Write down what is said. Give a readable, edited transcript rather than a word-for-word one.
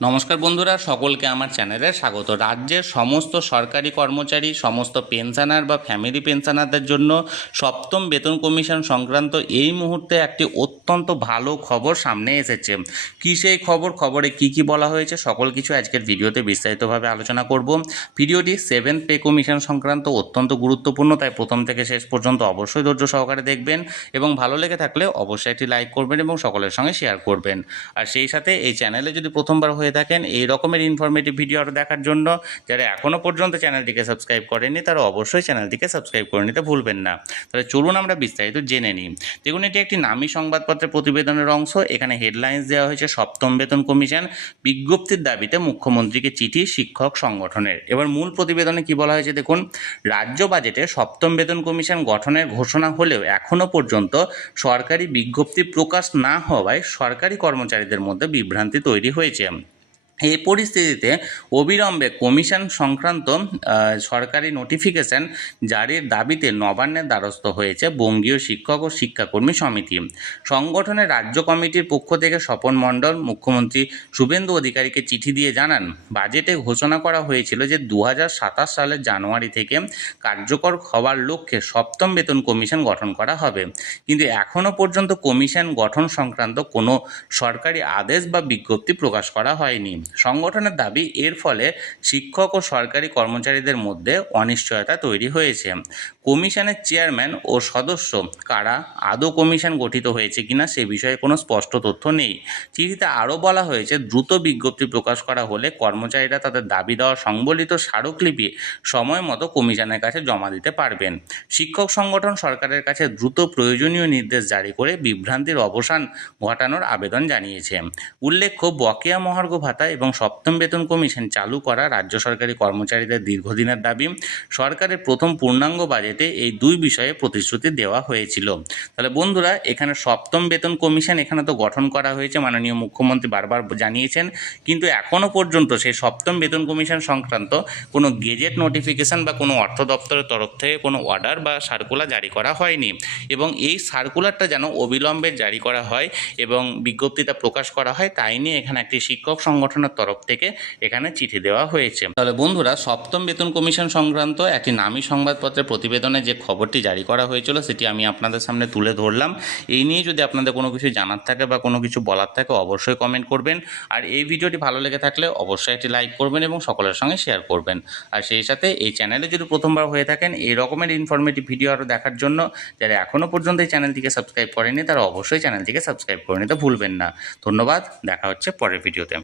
নমস্কার বন্ধুরা, সকলকে আমার চ্যানেলে স্বাগত। রাজ্যের সমস্ত সরকারি কর্মচারী, সমস্ত পেনশনার বা ফ্যামিলি পেনশনারদের জন্য সপ্তম বেতন কমিশন সংক্রান্ত এই মুহূর্তে একটি অত্যন্ত ভালো খবর সামনে এসেছে। কী সেই খবরে কি বলা হয়েছে সকল কিছু আজকের ভিডিওতে বিস্তারিতভাবে আলোচনা করব। ভিডিওটি সেভেন্থ পে কমিশন সংক্রান্ত অত্যন্ত গুরুত্বপূর্ণ, তাই প্রথম থেকে শেষ পর্যন্ত অবশ্যই ধৈর্য সহকারে দেখবেন এবং ভালো লেগে থাকলে অবশ্যই একটি লাইক করবেন এবং সকলের সঙ্গে শেয়ার করবেন। আর সেই সাথে এই চ্যানেলে যদি প্রথমবার হয়ে থাকেন এই রকমের ইনফরমেটিভ ভিডিও আরও দেখার জন্য যারা এখনও পর্যন্ত চ্যানেলটিকে সাবস্ক্রাইব করেননি তারা অবশ্যই চ্যানেলটিকে সাবস্ক্রাইব করে নিতে ভুলবেন না। তাহলে চলুন আমরা বিস্তারিত জেনে নিই। দেখুন, এটি একটি নামী সংবাদপত্রের প্রতিবেদনের অংশ। এখানে হেডলাইন্স দেওয়া হয়েছে সপ্তম বেতন কমিশন বিজ্ঞপ্তির দাবিতে মুখ্যমন্ত্রীকে চিঠি শিক্ষক সংগঠনের। এবার মূল প্রতিবেদনে কি বলা হয়েছে দেখুন। রাজ্য বাজেটে সপ্তম বেতন কমিশন গঠনের ঘোষণা হলেও এখনও পর্যন্ত সরকারি বিজ্ঞপ্তি প্রকাশ না হওয়ায় সরকারি কর্মচারীদের মধ্যে বিভ্রান্তি তৈরি হয়েছে। এই পরিস্থিতিতে অবিলম্বে কমিশন সংক্রান্ত সরকারি নোটিফিকেশন জারির দাবিতে নবান্নের দ্বারস্থ হয়েছে বঙ্গীয় শিক্ষক ও শিক্ষাকর্মী সমিতি। সংগঠনের রাজ্য কমিটির পক্ষ থেকে স্বপন মণ্ডল মুখ্যমন্ত্রী শুভেন্দু অধিকারীকে চিঠি দিয়ে জানান, বাজেটে ঘোষণা করা হয়েছিল যে 2027 সালের জানুয়ারি থেকে কার্যকর হওয়ার লক্ষ্যে সপ্তম বেতন কমিশন গঠন করা হবে, কিন্তু এখনও পর্যন্ত কমিশন গঠন সংক্রান্ত কোনো সরকারি আদেশ বা বিজ্ঞপ্তি প্রকাশ করা হয়নি। সংগঠনের দাবি, এর ফলে শিক্ষক ও সরকারি কর্মচারীদের মধ্যে অনিশ্চয়তা তৈরি হয়েছে। কমিশনের চেয়ারম্যান ও সদস্য কারা, আদৌ কমিশন গঠিত হয়েছে কিনা সে বিষয়ে কোনো স্পষ্ট তথ্য নেই। চিঠিতে আরও বলা হয়েছে, দ্রুত বিজ্ঞপ্তি প্রকাশ করা হলে কর্মচারীরা তাদের দাবি দেওয়া সংবলিত স্মারকলিপি সময় মতো কমিশনের কাছে জমা দিতে পারবেন। শিক্ষক সংগঠন সরকারের কাছে দ্রুত প্রয়োজনীয় নির্দেশ জারি করে বিভ্রান্তির অবসান ঘটানোর আবেদন জানিয়েছে। উল্লেখ্য, বকেয়া মহার্ঘ ভাতা এবং সপ্তম বেতন কমিশন চালু করা রাজ্য সরকারি কর্মচারীদের দীর্ঘদিনের দাবি। সরকারের প্রথম পূর্ণাঙ্গ বাজেটে এই দুই বিষয়ে প্রতিশ্রুতি দেওয়া হয়েছিল। তাহলে বন্ধুরা, এখানে সপ্তম বেতন কমিশন এখানে তো গঠন করা হয়েছে, মাননীয় মুখ্যমন্ত্রী বারবার জানিয়েছেন, কিন্তু এখনও পর্যন্ত সেই সপ্তম বেতন কমিশন সংক্রান্ত কোনো গেজেট নোটিফিকেশন বা কোনো অর্থ দপ্তরের তরফ থেকে কোনো অর্ডার বা সার্কুলার জারি করা হয়নি এবং এই সার্কুলারটা যেন অবিলম্বে জারি করা হয় এবং বিজ্ঞপ্তিটা প্রকাশ করা হয়, তাই নিয়ে এখানে একটি শিক্ষক সংগঠনের তরফ থেকে এখানে চিঠি দেওয়া হয়েছে। তাহলে বন্ধুরা, সপ্তম বেতন কমিশন সংক্রান্ত একটি নামী সংবাদপত্রের প্রতিবেদনে যে খবরটি জারি করা হয়েছিল সেটি আমি আপনাদের সামনে তুলে ধরলাম। এই নিয়ে যদি আপনাদের কোনো কিছু জানার থাকে বা কোনো কিছু বলার থাকে অবশ্যই কমেন্ট করবেন। আর এই ভিডিওটি ভালো লেগে থাকলে অবশ্যই একটি লাইক করবেন এবং সকলের সঙ্গে শেয়ার করবেন। আর সেই সাথে এই চ্যানেলে যদি প্রথমবার হয়ে থাকেন এই রকমের ইনফরমেটিভ ভিডিও আরও দেখার জন্য যারা এখনও পর্যন্ত এই চ্যানেলটিকে সাবস্ক্রাইব করেনি তারা অবশ্যই চ্যানেলটিকে সাবস্ক্রাইব করে নিতে ভুলবেন না। ধন্যবাদ, দেখা হচ্ছে পরের ভিডিওতে।